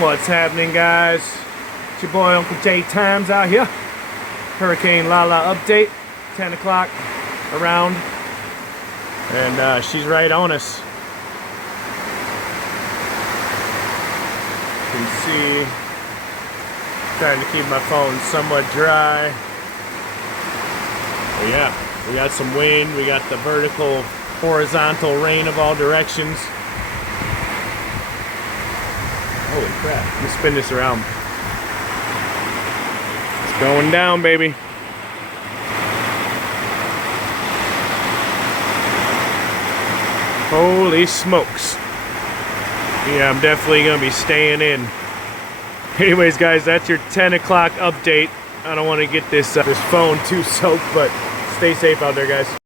What's happening, guys? It's your boy Uncle J Times out here. Hurricane Lala update, 10 o'clock around, and she's right on us. You can see, trying to keep my phone somewhat dry. But yeah, we got some wind, we got the vertical, horizontal rain of all directions. Holy crap, let me spin this around. It's going down, baby. Holy smokes. Yeah, I'm definitely gonna be staying in. Anyways, guys, that's your 10 o'clock update. I don't want to get this phone too soaked, but stay safe out there, guys.